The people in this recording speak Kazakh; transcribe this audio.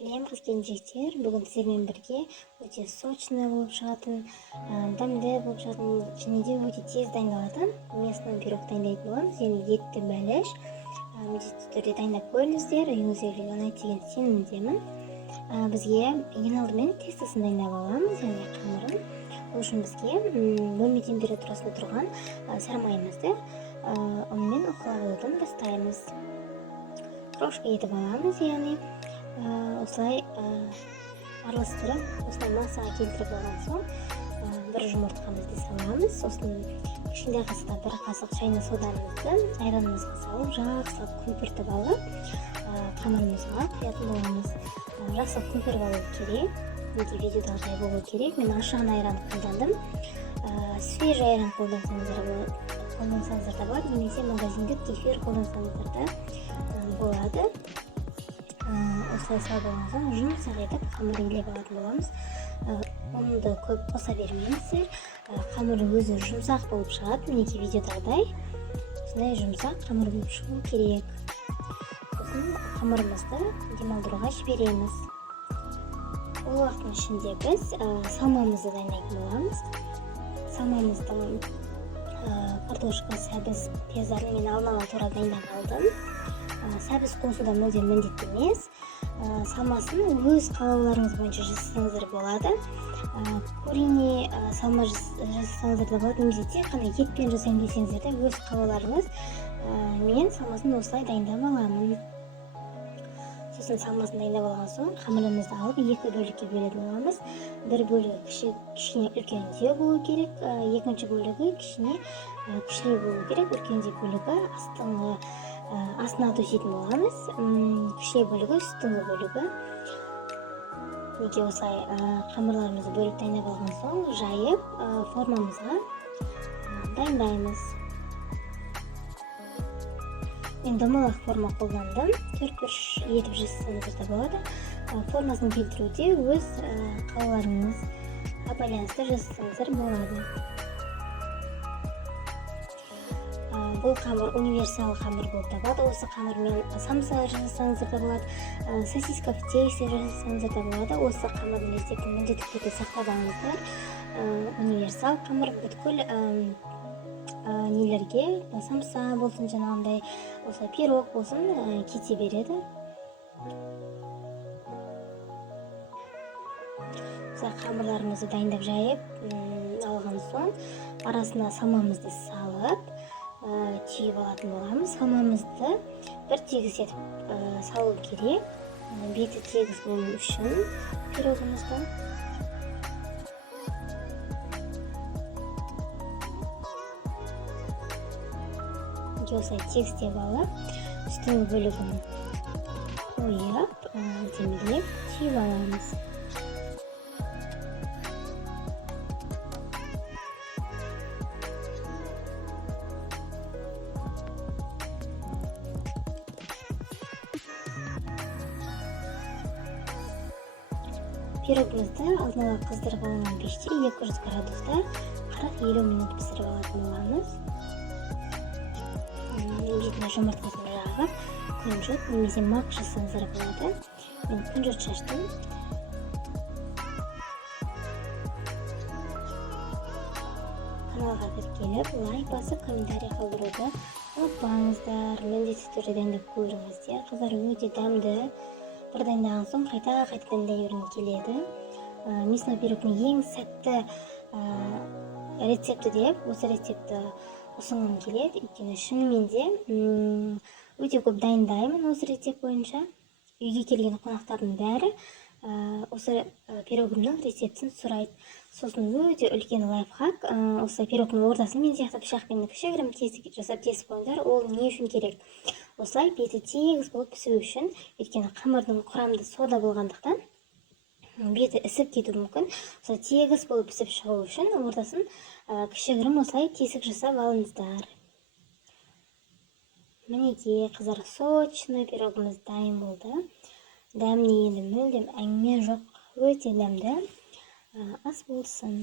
Сәлем қыз-келіншектер, бүгін сіздермен бірге өте сочный болып шығатын, дәмді болып шығатын, және де өте тез дайындалатын местный пирог дайындайтын боламыз. Және етті бәліш міндетті түрде дайындап көріңіздер, үйіңізге ұнайды деген сенімдемін. Бізге ең алдымен тестасын дайындап аламыз, яғни қамырын. Ол үшін бізге бөлме температурасында тұрған сары майымызды онымен уқалаудан бастаймыз. Крошка етіп аламыз, яғни осылай араластырып, осылай массаға келтіріп алған соң бір жұмыртқамызды саламыз. Сосын кішкентай қасықта бір қасық шайны содамызды айранымызға салып, жақсылап көпіртіп алып, қамырымызға құятын боламыз. Жақсылап көпіріп алу керек, неге видеодағыдай болу керек. Мен ашыған айран қолдандым. Свежий айран қолдансаңыздар да болады, немесе магазиндік кефир қолдансаңыздар да болады. Осылай салып алған соң жұмсақ етіп қамыр илеп алатын боламыз. Ұнды көп қоса бермеңіздер. Қамыр өзі жұмсақ болып шығады, мінекей видеодағыдай. Осындай жұмсақ қамыр болып шығу керек. Сосын қамырымызды демалдыруға жібереміз. Ол уақыттың ішінде біз салмамызды дайындайтын боламыз. Салмамыздың картошка, сәбіз, пияздарны мен алдын-ала тура дайындап алдым. Сәбіз қосуда мүлдем міндетті емес. Салмасын өз қалауларыңыз бойынша жасасаңыздар болады. Курине салма жасасаңыздар да болады, немесе тек қана етпен жасайын десеңіздер де өз қалауларыңыз. Мен салмасын осылай дайындап аламын. Сосын салмасын дайындап алған соң қамырымызды алып екі бөлікке бөлетін боламыз. Бір бөлігі кішкене үлкендеу болу керек, екінші бөлігі кішкене кішілеу болу керек. Үлкендеу бөлігі астына төсейтін боламыз. Кішілеу бөлігі үстіңгі бөлігі. Неге осылай қамырларымызды бөліп дайындап алған соң жайып формамызға дайындаймыз. Мен домалақ форма қолдандым. 4-3 етіп жасасаңыздар да болады. Формасын келтіруде өз қалауларыңызға байланысты жасасаңыздар болады. Бұл қамыр универсал қамыр болып табылады. Осы қамырмен самса жасасаңыздар да болады, сосиска в тесте жасасаңыздар да болады. Осы қамырдың рецептін міндетті түрде сақтап алыңыздар. Универсал қамыр бүткіл нелерге, самса болсын, жаңағындай, осы пирог болсын, кете береді. Қамырларымызды дайындап жайып алған соң арасына салмамызды салып түйіп алатын боламыз. Салмамызды бір тегіс етіп салу керек, беті тегіс болу үшін пирогымызды. Осылай тегістеп алып, үстіңгі бөлігін қойып, демелеп түйіп аламыз. Пирогымызды алдын ала қыздырып алынған пеште 200 градуста 40-50 минут пісіріп алатын боламыз. Немесе жұмыртқасын жағып, күнжіт немесе мак жасаңыздар болады. Мен күнжіт шаштым. Каналға тіркеліп, лайк басып, комментарий қалдыруды ұмытпаңыздар. Міндетті түрде дайындап көріңіздер. Қыздар өте дәмді. Бір дайындаған соң қайта дайындап келеді. Местный пирогтың ең сәтті рецепті деп, осы рецепті ұсынғым келеді. Өйткені шынымен де өте көп дайындаймын осы рецепт бойынша. Үйге келген қонақтардың бәрі осы пирогымның рецептін сұрайды. Сосын өте үлкен лайфхак. Осы пирогтың ортасын мен сияқты пышақпен кішігірім тесік жасап кесіп қойыңдар. Ол не үшін керек? Осылай беті тегіс болып пісу үшін. Өйткені қамырдың құрамында сода болғандықтан беті ісіп кетуі мүмкін. Осылай тегіс болып пісіп шығу үшін ортасын кішігірім осылай тесік жасап алыңыздар. Мінекей қыздар, сочный пирогымыз дайын болды. Дәміне енді мүлдем әңгіме жоқ, өте дәмді ас болсын.